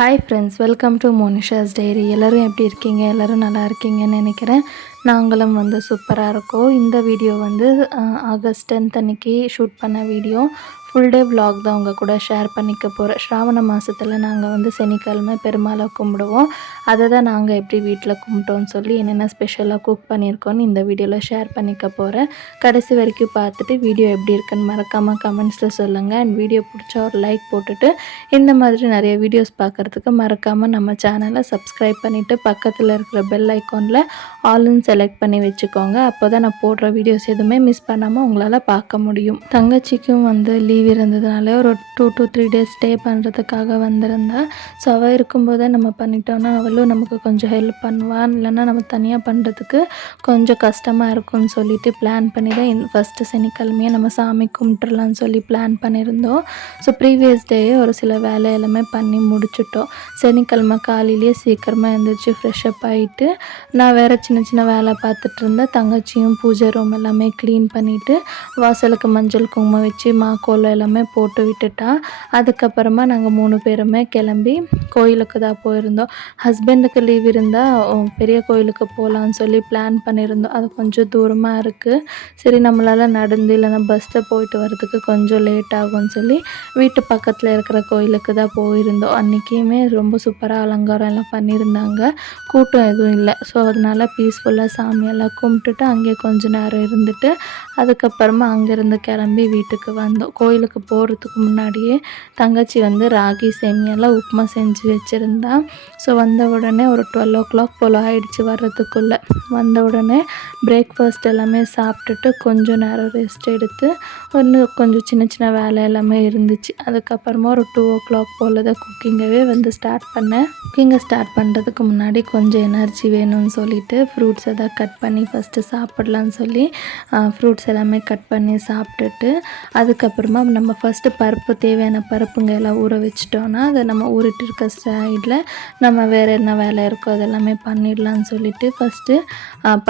Hi friends, welcome to Monisha's diary. எல்லோரும் எப்படி இருக்கீங்க? எல்லோரும் நல்லா இருக்கீங்கன்னு நினைக்கிறேன். நாங்களும் சூப்பராக இருக்கோம். இந்த வீடியோ ஆகஸ்ட் 10th அன்னைக்கு ஷூட் பண்ண வீடியோ. ஃபுல் டே vlog தான் உங்கள் கூட ஷேர் பண்ணிக்க போகிறேன். ஸ்ராவண மாதத்தில் நாங்கள் சனிக்கிழமை பெருமாளை கும்பிடுவோம். அதை தான் நாங்கள் எப்படி வீட்டில் கும்பிட்டோன்னு சொல்லி என்னென்ன ஸ்பெஷலாக குக் பண்ணியிருக்கோன்னு இந்த வீடியோவில் ஷேர் பண்ணிக்க போகிறேன். கடைசி வரைக்கும் பார்த்துட்டு வீடியோ எப்படி இருக்குன்னு மறக்காமல் கமெண்ட்ஸில் சொல்லுங்கள். அண்ட் வீடியோ பிடிச்சா ஒரு லைக் போட்டுட்டு இந்த மாதிரி நிறைய வீடியோஸ் பார்க்குறதுக்கு மறக்காமல் நம்ம சேனலை சப்ஸ்கிரைப் பண்ணிவிட்டு பக்கத்தில் இருக்கிற பெல் ஐக்கானில் ஆல்னு செலக்ட் பண்ணி வச்சுக்கோங்க. அப்போ தான் நான் போடுற வீடியோஸ் எதுவுமே மிஸ் பண்ணாமல் உங்களால் பார்க்க முடியும். தங்கச்சிக்கும் லீவ் இருந்ததுனால ஒரு 2 to 3 days ஸ்டே பண்ணுறதுக்காக வந்திருந்தா. ஸோ அவள் இருக்கும்போதே நம்ம பண்ணிட்டோன்னா அவளும் நமக்கு கொஞ்சம் ஹெல்ப் பண்ணுவான். இல்லைன்னா நம்ம தனியாக பண்ணுறதுக்கு கொஞ்சம் கஷ்டமாக இருக்கும்னு சொல்லிட்டு பிளான் பண்ணி தான் ஃபஸ்ட்டு சனிக்கிழமையே நம்ம சாமி கும்பிட்டுறலான்னு சொல்லி பிளான் பண்ணியிருந்தோம். ஸோ ப்ரீவியஸ் டேயே ஒரு சில வேலை எல்லாமே பண்ணி முடிச்சுட்டோம். சனிக்கிழமை காலையிலேயே சீக்கிரமாக எழுந்திரிச்சு ஃப்ரெஷ்அப் ஆகிட்டு நான் வேறு சின்ன சின்ன வேலை பார்த்துட்டு இருந்தேன். தங்கச்சியும் பூஜை ரூம் எல்லாமே க்ளீன் பண்ணிவிட்டு வாசலுக்கு மஞ்சள் குங்குமம் வச்சு கோலம் எல்லாமே போட்டு விட்டுட்டா. அதுக்கப்புறமா நாங்கள் 3 பேருமே கிளம்பி கோயிலுக்கு தான் போயிருந்தோம். ஹஸ்பண்டுக்கு லீவ் இருந்தால் பெரிய கோயிலுக்கு போகலான்னு சொல்லி பிளான் பண்ணியிருந்தோம். அது கொஞ்சம் தூரமாக இருக்குது. சரி, நம்மளால் நடந்து இல்லைன்னா பஸ்ஸில் போயிட்டு வரதுக்கு கொஞ்சம் லேட் ஆகும்னு சொல்லி வீட்டு பக்கத்தில் இருக்கிற கோயிலுக்கு தான் போயிருந்தோம். அன்றைக்கியுமே ரொம்ப சூப்பராக அலங்காரம் எல்லாம் பண்ணியிருந்தாங்க. கூட்டம் எதுவும் இல்லை. ஸோ அதனால் பீஸ்ஃபுல்லாக சாமியெல்லாம் கும்பிட்டுட்டு அங்கே கொஞ்சம் நேரம் இருந்துட்டு அதுக்கப்புறமா அங்கேருந்து கிளம்பி வீட்டுக்கு வந்தோம். கோயிலுக்கு போகிறதுக்கு முன்னாடியே தங்கச்சி ராகி சேமியாலாம் உப்புமா செஞ்சு வச்சுருந்தா. ஸோ வந்த உடனே ஒரு 12 o'clock போல் ஆகிடுச்சு வர்றதுக்குள்ளே. வந்த உடனே பிரேக்ஃபாஸ்ட் எல்லாமே சாப்பிட்டுட்டு கொஞ்சம் நேரம் ரெஸ்ட் எடுத்து இன்னும் கொஞ்சம் சின்ன சின்ன வேலை எல்லாமே இருந்துச்சு. அதுக்கப்புறமா ஒரு 2 o'clock போல் தான் குக்கிங்கவே ஸ்டார்ட் பண்ணேன். குக்கிங்கை ஸ்டார்ட் பண்ணுறதுக்கு முன்னாடி கொஞ்சம் எனர்ஜி வேணும்னு சொல்லிட்டு ஃப்ரூட்ஸ் எதாவது கட் பண்ணி ஃபஸ்ட்டு சாப்பிட்லான்னு சொல்லி ஃப்ரூட்ஸ் எல்லாமே கட் பண்ணி சாப்பிட்டுட்டு அதுக்கப்புறமா நம்ம ஃபஸ்ட்டு பருப்பு தேவையான பருப்புங்க எல்லாம் ஊற வச்சிட்டோன்னா அதை நம்ம ஊறிட்டு இருக்க சைடில் நம்ம வேறு என்ன வேலை இருக்கோ அதெல்லாமே பண்ணிடலான்னு சொல்லிட்டு ஃபஸ்ட்டு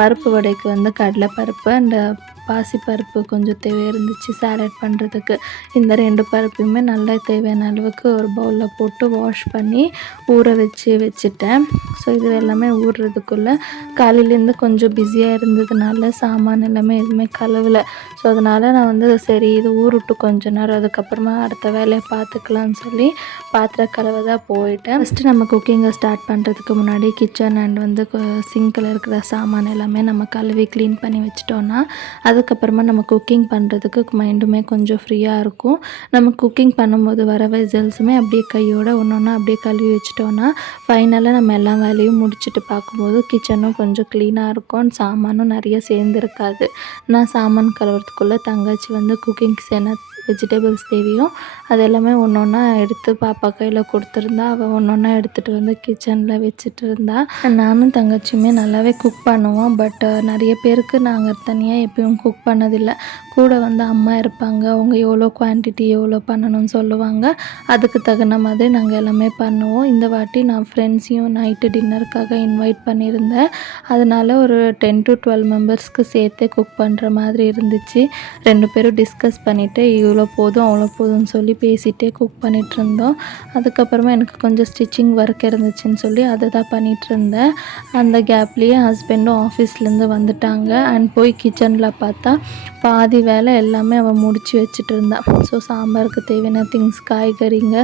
பருப்பு வடைக்கு கடலை பருப்பு அண்ட் பாசிப்பருப்பு கொஞ்சம் தேவை இருந்துச்சு சாலட் பண்ணுறதுக்கு. இந்த 2 பருப்பையுமே நல்லா தேவையான அளவுக்கு ஒரு பவுலில் போட்டு வாஷ் பண்ணி ஊற வச்சுட்டேன். ஸோ இது எல்லாமே ஊறுறதுக்குள்ளே காலையிலேருந்து கொஞ்சம் பிஸியாக இருந்ததுனால சாமான் எல்லாமே எதுவுமே கழுவலை. ஸோ அதனால் நான் சரி இது ஊறுட்டு கொஞ்ச நேரம் அதுக்கப்புறமா அடுத்த வேலையை பார்த்துக்கலான்னு சொல்லி பாத்திர கழுவ தான் போயிட்டேன். ஃபஸ்ட்டு நம்ம குக்கிங்கை ஸ்டார்ட் பண்ணுறதுக்கு முன்னாடி கிச்சன் அண்ட் சிங்கில் இருக்கிற சாமான் எல்லாமே நம்ம கழுவி க்ளீன் பண்ணி வச்சிட்டோன்னா அதுக்கப்புறமா நம்ம குக்கிங் பண்ணுறதுக்கு மைண்டுமே கொஞ்சம் ஃப்ரீயாக இருக்கும். நம்ம குக்கிங் பண்ணும்போது வர வெசல்ஸுமே அப்படியே கையோடு ஒன்று அப்படியே கழுவி வச்சிட்டோன்னா ஃபைனலாக நம்ம எல்லா வேலையும் முடிச்சுட்டு பார்க்கும்போது கிச்சனும் கொஞ்சம் க்ளீனாக இருக்கும். சாமானும் நிறைய சேர்ந்துருக்காது. நான் சாமான் கழுவுறதுக்குள்ளே தங்கச்சி குக்கிங்ஸ் என்ன வெஜிடபிள்ஸ் தேவையோ அது எல்லாமே ஒன்று ஒன்றா எடுத்து பாப்பா கையில் கொடுத்துருந்தா. அவள் ஒன்று ஒன்றா எடுத்துகிட்டு கிச்சனில் வச்சுட்டு இருந்தா. நானும் தங்கச்சியுமே நல்லாவே குக் பண்ணுவோம். பட் நிறைய பேருக்கு நாங்கள் தனியாக எப்பயும் குக் பண்ணதில்லை. கூட அம்மா இருப்பாங்க. அவங்க எவ்வளோ குவான்டிட்டி எவ்வளோ பண்ணணும்னு சொல்லுவாங்க. அதுக்கு தகுந்த மாதிரி நாங்கள் எல்லாமே பண்ணுவோம். இந்த வாட்டி நான் ஃப்ரெண்ட்ஸையும் நைட்டு டின்னருக்காக இன்வைட் பண்ணியிருந்தேன். அதனால் ஒரு 10 to 12 மெம்பர்ஸ்க்கு சேர்த்தே குக் பண்ணுற மாதிரி இருந்துச்சு. 2 பேரும் டிஸ்கஸ் பண்ணிவிட்டு இவ்வளோ போதும் அவ்வளோ போதும்னு சொல்லி பேசிகிட்டே குக் பண்ணிகிட்டு இருந்தோம். அதுக்கப்புறமா எனக்கு கொஞ்சம் ஸ்டிச்சிங் ஒர்க் இருந்துச்சுன்னு சொல்லி அதை தான் பண்ணிகிட்டு இருந்தேன். அந்த கேப்லேயே ஹஸ்பண்டும் ஆஃபீஸ்லேருந்து வந்துட்டாங்க. அண்ட் போய் கிச்சனில் பார்த்தா பாதி வேலை எல்லாமே அவள் முடித்து வச்சுட்டு இருந்தாள். ஸோ சாம்பாருக்கு தேவையான திங்ஸ் காய்கறிங்க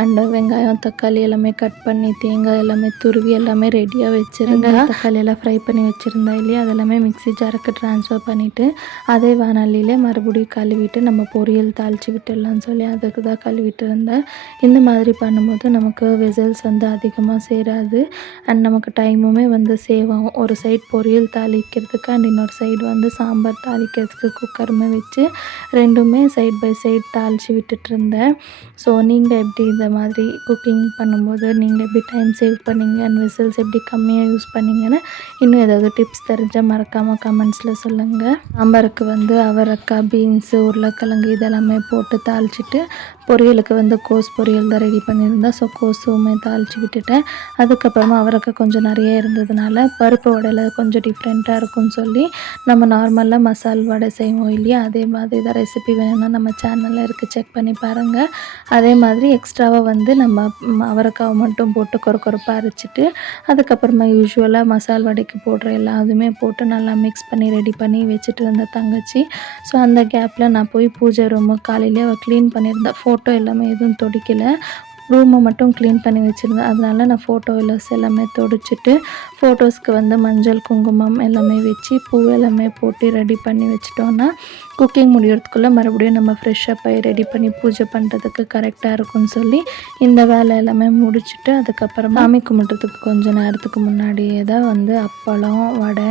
அண்ட் வெங்காயம் தக்காளி எல்லாமே கட் பண்ணி தேங்காய் எல்லாமே துருவி எல்லாமே ரெடியாக வச்சுருந்தேன். தக்காளி எல்லாம் ஃப்ரை பண்ணி வச்சுருந்தா இல்லையா அதெல்லாமே மிக்ஸி ஜாருக்கு ட்ரான்ஸ்ஃபர் பண்ணிவிட்டு அதே வானலியிலே மறுபடியும் கழுவிட்டு நம்ம பொரியல் தாளித்து விட்டுடலான்னு சொல்லி அதுக்கு தான் கழுவிட்டு இருந்தேன். இந்த மாதிரி பண்ணும்போது நமக்கு வெசல்ஸ் அதிகமாக சேராது. அண்ட் நமக்கு டைமுமே சேவ் ஆகும். ஒரு சைட் பொரியல் தாளிக்கிறதுக்கு அண்ட் இன்னொரு சைடு சாம்பார் தாளிக்கிறதுக்கு குக்கருமே வச்சு ரெண்டுமே சைட் பை சைட் தாளித்து விட்டுட்டு இருந்தேன். ஸோ நீங்கள் எப்படி இந்த மாதிரி குக்கிங் பண்ணும்போது நீங்கள் எப்படி டைம் சேவ் பண்ணிங்க அண்ட் வெசல்ஸ் எப்படி கம்மியாக யூஸ் பண்ணிங்கன்னு இன்னும் ஏதாவது டிப்ஸ் தெரிஞ்சால் மறக்காமல் கமெண்ட்ஸில் சொல்லுங்கள். சாம்பாருக்கு அவரைக்காய் பீன்ஸு உருளைக்கிழங்கு இதெல்லாம் எல்லாமே போட்டு தாளிச்சிட்டு பொரியலுக்கு வந்து கோஸ் பொரியல் தான் ரெடி பண்ணியிருந்தேன். ஸோ கோஸுமே தாளித்து விட்டுட்டேன். அதுக்கப்புறமா அவரைக்காய் கொஞ்சம் நிறைய இருந்ததுனால பருப்பு வடையில் கொஞ்சம் டிஃப்ரெண்ட்டாக இருக்கும்னு சொல்லி நம்ம நார்மலாக மசால் வடை செய்வோம் இல்லையா, அதே மாதிரி தான் ரெசிபி வேணும்னா நம்ம சேனலில் இருக்குது, செக் பண்ணி பாருங்கள். அதே மாதிரி எக்ஸ்ட்ராவாக வந்து நம்ம அவரைக்காவை மட்டும் போட்டு கொரப்பாக அரைச்சிட்டு அதுக்கப்புறமா யூஸ்வலாக மசால் வடைக்கு போடுற எல்லாத்தையுமே போட்டு நல்லா மிக்ஸ் பண்ணி ரெடி பண்ணி வச்சுட்டு இருந்த தங்கச்சி. ஸோ அந்த கேப்பில் நான் போய் பூஜை ரூமு காலையிலே க்ளீன் பண்ணியிருந்தேன். ஃபோட்டோ எல்லாமே எதுவும் தொடிக்கலை, ரூமை மட்டும் க்ளீன் பண்ணி வச்சுருந்தேன். அதனால நான் ஃபோட்டோ எல்லாமே தொடிச்சிட்டு ஃபோட்டோஸ்க்கு வந்து மஞ்சள் குங்குமம் எல்லாமே வச்சு பூ எல்லாமே போட்டு ரெடி பண்ணி வச்சிட்டோன்னா குக்கிங் முடியறதுக்குள்ளே மறுபடியும் நம்ம ஃப்ரெஷ்ஷப் ஆகி ரெடி பண்ணி பூஜை பண்ணுறதுக்கு கரெக்டாக இருக்கும்னு சொல்லி இந்த வேலை எல்லாமே முடிச்சுட்டு அதுக்கப்புறமா சாமி கும்பிட்றதுக்கு கொஞ்சம் நேரத்துக்கு முன்னாடியே தான் வந்து அப்பளம் வடை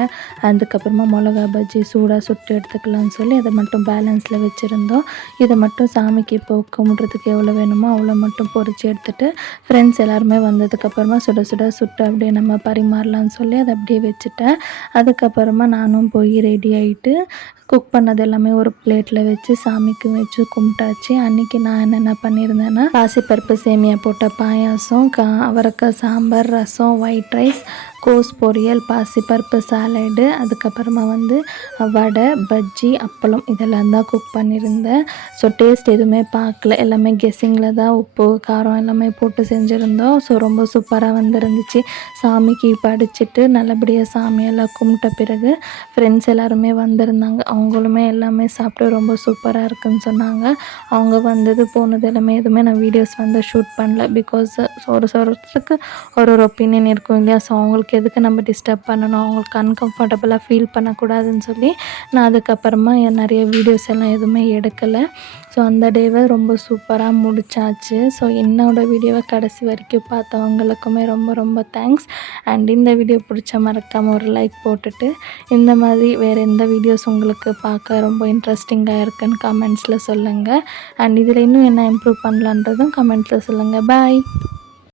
அதுக்கப்புறமா மிளகா பஜ்ஜி சூடாக சுட்டு எடுத்துக்கலாம்னு சொல்லி அதை மட்டும் பேலன்ஸில் வச்சுருந்தோம். இதை மட்டும் சாமிக்கு இப்போ கும்பிட்றதுக்கு எவ்வளோ வேணுமோ அவ்வளோ மட்டும் பொரிச்சு எடுத்துகிட்டு ஃப்ரெண்ட்ஸ் எல்லாருமே வந்ததுக்கப்புறமா சுட சுட்டு அப்படியே நம்ம பரிமாறலாம்னு சொல்லி அதை அப்படியே வச்சுட்டேன். அதுக்கப்புறமா நானும் போய் ரெடி ஆகிட்டு குக் பண்ணது எல்லாமே ஒரு பிளேட்டில் வச்சு சாமிக்கு வச்சு கும்பிட்டாச்சு. அன்றைக்கி நான் என்னென்ன பண்ணியிருந்தேன்னா பாசிப்பருப்பு சேமியா போட்ட பாயாசம், அவரைக்காய் சாம்பார், ரசம், ஒயிட் ரைஸ், கோஸ் பொரியல், பாசிப்பருப்பு சாலடு, அதுக்கப்புறமா வந்து வடை, பஜ்ஜி, அப்பளம் இதெல்லாம் தான் குக் பண்ணியிருந்தேன். ஸோ டேஸ்ட் எதுவுமே பார்க்கல, எல்லாமே கெஸ்ஸிங்கில் தான் உப்பு காரம் எல்லாமே போட்டு செஞ்சுருந்தோம். ஸோ ரொம்ப சூப்பராக வந்துருந்துச்சு. சாமிக்கு படிச்சுட்டு நல்லபடியாக சாமியெல்லாம் கும்பிட்ட பிறகு ஃப்ரெண்ட்ஸ் எல்லாருமே வந்திருந்தாங்க. அவங்களுமே எல்லாமே சாப்பிட்டு ரொம்ப சூப்பராக இருக்குன்னு சொன்னாங்க. அவங்க வந்தது போனது எல்லாமே எதுவுமே நான் வீடியோஸ் வந்து ஷூட் பண்ணல. பிகாஸ் ஒருத்தருக்கு ஒரு ஒப்பீனியன் இருக்கும் இல்லையா, ஸோ அவங்களுக்கு எதுக்கு நம்ம டிஸ்டர்ப் பண்ணணும், அவங்களுக்கு அன்கம்ஃபர்டபுளாக ஃபீல் பண்ணக்கூடாதுன்னு சொல்லி நான் அதுக்கப்புறமா நிறைய வீடியோஸ் எல்லாம் எதுவுமே எடுக்கலை. ஸோ அந்த டேவை ரொம்ப சூப்பராக முடிச்சாச்சு. ஸோ என்னோடய வீடியோவை கடைசி வரைக்கும் பார்த்தவங்களுக்குமே ரொம்ப ரொம்ப தேங்க்ஸ். அண்ட் இந்த வீடியோ பிடிச்ச மறக்காமல் ஒரு லைக் போட்டுட்டு இந்த மாதிரி வேறு எந்த வீடியோஸ் உங்களுக்கு பார்க்க ரொம்ப இன்ட்ரெஸ்டிங்காக இருக்குன்னு கமெண்ட்ஸில் சொல்லுங்கள். அண்ட் இதில் இன்னும் என்ன இம்ப்ரூவ் பண்ணலான்றதும் கமெண்ட்ஸில் சொல்லுங்கள். பாய்.